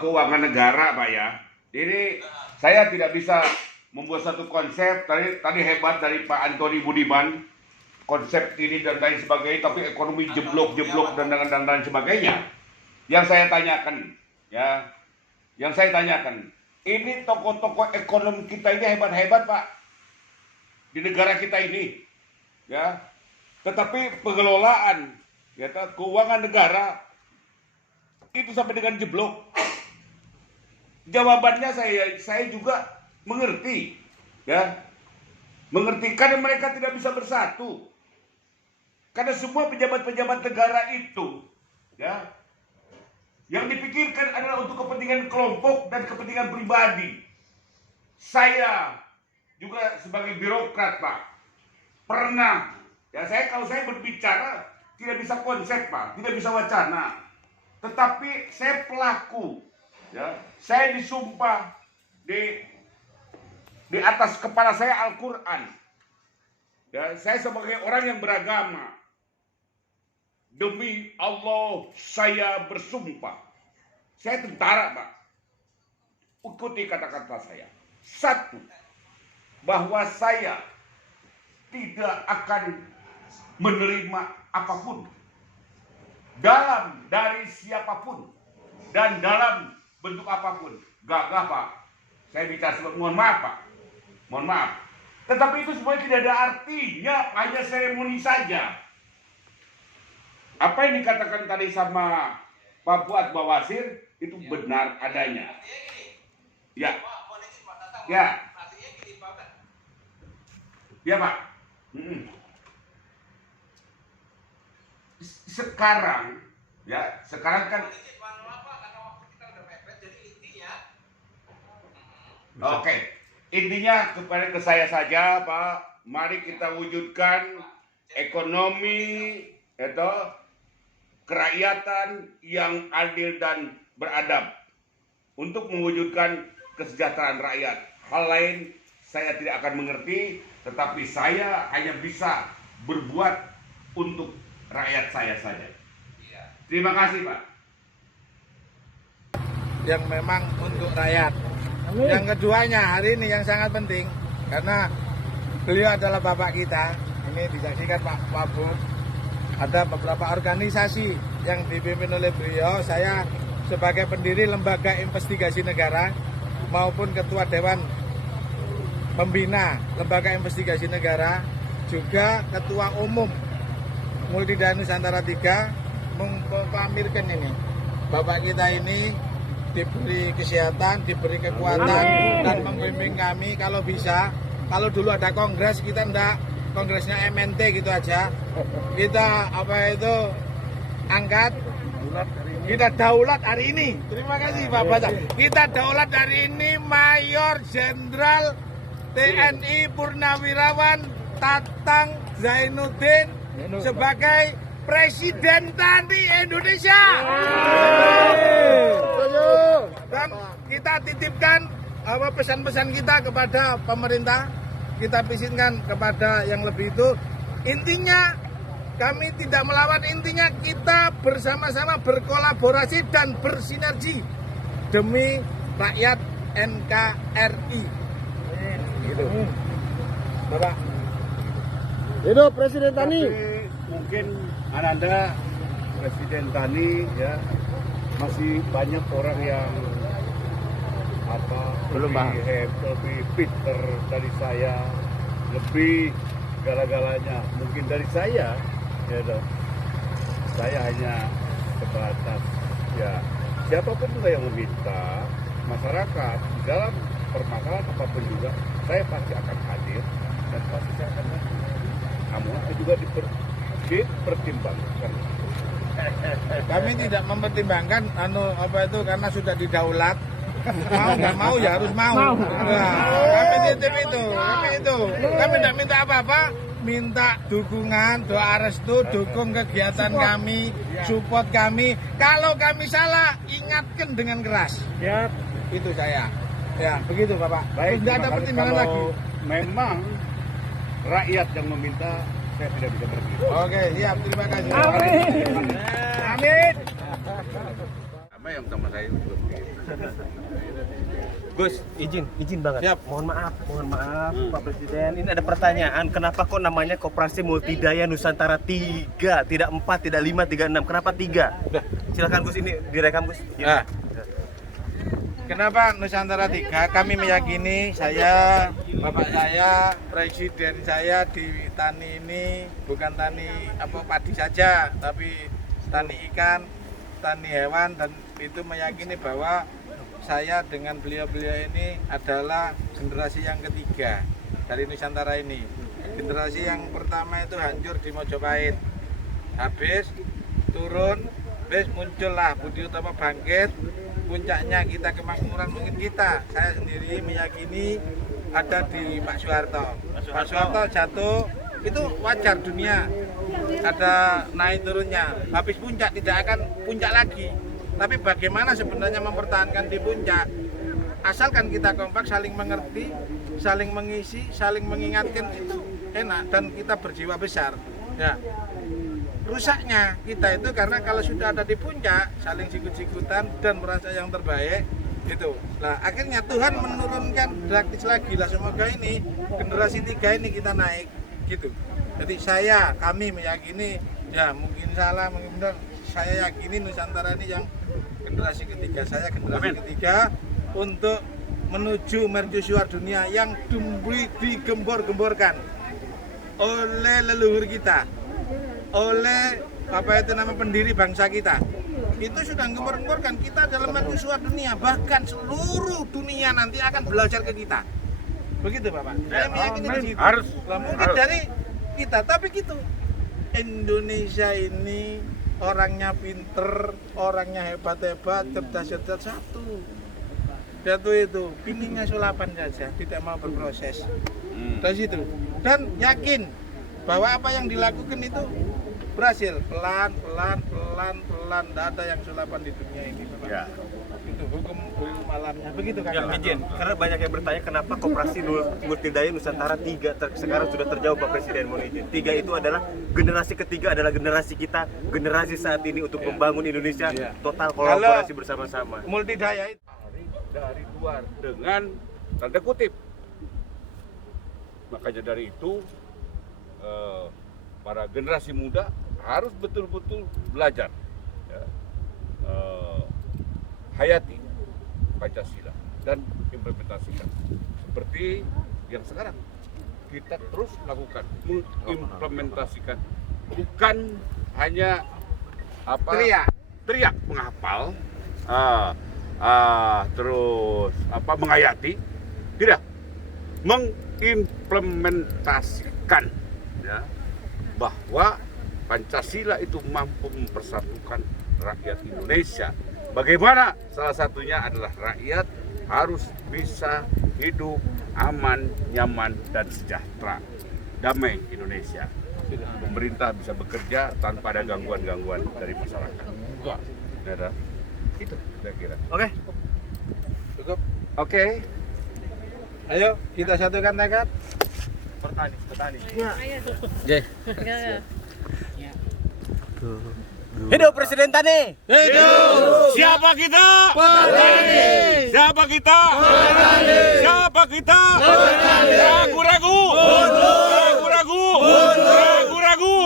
Keuangan negara, Pak ya. Ini saya tidak bisa membuat satu konsep. Tadi hebat dari Pak Antoni Budiman, konsep ini dan lain sebagainya. Tapi ekonomi jeblok dan lain sebagainya. Yang saya tanyakan, ya, ini tokoh-tokoh ekonomi kita ini hebat-hebat, Pak, di negara kita ini, ya. Tetapi pengelolaan, ya, keuangan negara itu sampai dengan jeblok. Jawabannya saya juga mengerti, ya, mengerti karena mereka tidak bisa bersatu. Karena semua pejabat-pejabat negara itu, ya, yang dipikirkan adalah untuk kepentingan kelompok dan kepentingan pribadi. Saya juga sebagai birokrat, Pak, pernah, ya, kalau saya berbicara tidak bisa konsep, Pak, tidak bisa wacana. Tetapi saya pelaku, ya, saya disumpah di atas kepala saya Al-Quran. Ya, saya sebagai orang yang beragama, demi Allah saya bersumpah. Saya tentara, Pak. Ikuti kata-kata saya. Satu, bahwa saya tidak akan menerima apapun dari siapapun dan dalam bentuk apapun. Gagah, Pak. Saya bicara mohon maaf, Pak. Mohon maaf. Tetapi itu semuanya tidak ada artinya, hanya seremoni saja. Apa yang dikatakan tadi sama Pak Fuad Bawasir itu benar adanya. Ya. Ya. Ya, Pak. Sekarang kan oke, intinya ke saya saja, Pak. Mari kita wujudkan ekonomi itu kerakyatan yang adil dan beradab untuk mewujudkan kesejahteraan rakyat. Hal lain saya tidak akan mengerti, tetapi saya hanya bisa berbuat untuk rakyat saya saja. Terima kasih, Pak. Yang memang untuk rakyat. Amin. Yang keduanya hari ini yang sangat penting karena beliau adalah bapak kita. Ini disaksikan Pak Wabub. Ada beberapa organisasi yang dipimpin oleh beliau. Saya sebagai pendiri Lembaga Investigasi Negara maupun Ketua Dewan Pembina Lembaga Investigasi Negara, juga Ketua Umum Multidaya Nusantara 3 memamerkan ini. Bapak kita ini diberi kesehatan, diberi kekuatan dan membimbing kami kalau bisa. Kalau dulu ada kongres kita enggak, kongresnya MNT gitu aja. Kita angkat, kita daulat hari ini. Terima kasih Bapak. Kita daulat hari ini Mayor Jenderal TNI Purnawirawan Tatang Zainuddin sebagai Presiden TNI Indonesia. Dan kita titipkan pesan-pesan kita kepada pemerintah, kita pisinkan kepada yang lebih itu. Intinya kami tidak melawan, intinya kita bersama-sama berkolaborasi dan bersinergi demi rakyat NKRI. Gitu. Bapak. Hidup Presiden Tani. Mungkin Ananda Presiden Tani, ya, masih banyak orang yang belum paham, lebih pinter dari saya, lebih galak-galanya mungkin dari saya, ya dong. Saya hanya sebatas, ya, siapapun juga yang meminta masyarakat dalam permasalahan apapun juga, saya pasti akan hadir dan pasti saya akan bantu. Namun itu juga dipertimbangkan. Kami tidak mempertimbangkan karena sudah didaulat. Mau nggak mau ya harus mau. Nah, kami titip itu. Kami tidak minta apa-apa, minta dukungan, doa restu, dukung kegiatan kami, support kami. Kalau kami salah, ingatkan dengan keras. Ya, itu saya. Ya, begitu Bapak. Baik, tidak ada pertimbangan lagi. Memang rakyat yang meminta, saya tidak bisa pergi. Oke, siap. Terima kasih. Amin. Amin. yang sama saya juga begitu. Gus, izin banget. Siap. Mohon maaf Pak Presiden. Ini ada pertanyaan, kenapa kok namanya Koperasi Multidaya Nusantara 3, tidak 4, tidak 5, tidak 6. Kenapa 3? Silakan Gus, ini direkam Gus. Nah, kenapa Nusantara 3? Kami meyakini bapak saya, presiden saya di tani ini bukan tani padi saja, tapi tani ikan, tani hewan, dan itu meyakini bahwa saya dengan beliau-beliau ini adalah generasi yang ketiga dari Nusantara ini. Generasi yang pertama itu hancur di Mojopahit, habis turun, habis muncullah Budi Utomo bangkit, puncaknya kita kemakmuran mungkin saya sendiri meyakini ada di Pak Soeharto. Pak Soeharto jatuh, itu wajar, dunia ada naik turunnya, habis puncak tidak akan puncak lagi. Tapi bagaimana sebenarnya mempertahankan di puncak? Asalkan kita kompak, saling mengerti, saling mengisi, saling mengingatkan, itu enak, dan kita berjiwa besar. Ya, rusaknya kita itu karena kalau sudah ada di puncak, saling sikut-sikutan dan merasa yang terbaik, gitu. Nah, akhirnya Tuhan menurunkan drastis lagi lah. Semoga ini generasi 3 ini kita naik, gitu. Jadi kami meyakini, ya mungkin salah, mungkin benar. Saya yakini Nusantara ini yang generasi ketiga, saya generasi ketiga untuk menuju mercusuar dunia yang digembor-gemborkan oleh leluhur kita, oleh pendiri bangsa kita. Itu sudah gembor-gemborkan kita dalam mercusuar dunia, bahkan seluruh dunia nanti akan belajar ke kita. Begitu Bapak. Saya meyakini di situ. Harus. Mungkin dari kita, tapi gitu. Indonesia ini orangnya pinter, orangnya hebat-hebat, cerdas-cerdas satu itu, piningnya sulapan saja, tidak mau berproses. Dari situ, dan yakin bahwa apa yang dilakukan itu berhasil, pelan, tidak ada yang sulapan di dunia ini. Ya. Itu hukum alamnya, begitu kan? Ya, izin, karena banyak yang bertanya kenapa Koperasi Multidaya Nusantara 3 sekarang sudah terjawab Pak Presiden. Mohon izin. 3 itu adalah generasi ketiga, adalah generasi kita, generasi saat ini untuk membangun Indonesia, total kolaborasi bersama-sama. Multidaya itu Dari luar dengan tanda kutip. Makanya dari itu para generasi muda harus betul-betul belajar, ya. Hayati Pancasila dan implementasikan seperti yang sekarang kita terus lakukan, implementasikan, bukan hanya teriak menghafal, terus menghayati, tidak, mengimplementasikan, ya, bahwa Pancasila itu mampu mempersatukan rakyat Indonesia. Bagaimana? Salah satunya adalah rakyat harus bisa hidup aman, nyaman, dan sejahtera. Damai Indonesia. Pemerintah bisa bekerja tanpa ada gangguan-gangguan dari masyarakat. Ya, itu saya kira. Oke. cukup. Oke. Ayo kita satukan tekad. Petani. Hidup Presiden Tani. Hidup! Siapa kita? Petani! Siapa kita? Petani! Siapa kita? Petani! Ragu-ragu! Ragu-ragu! Ragu-ragu!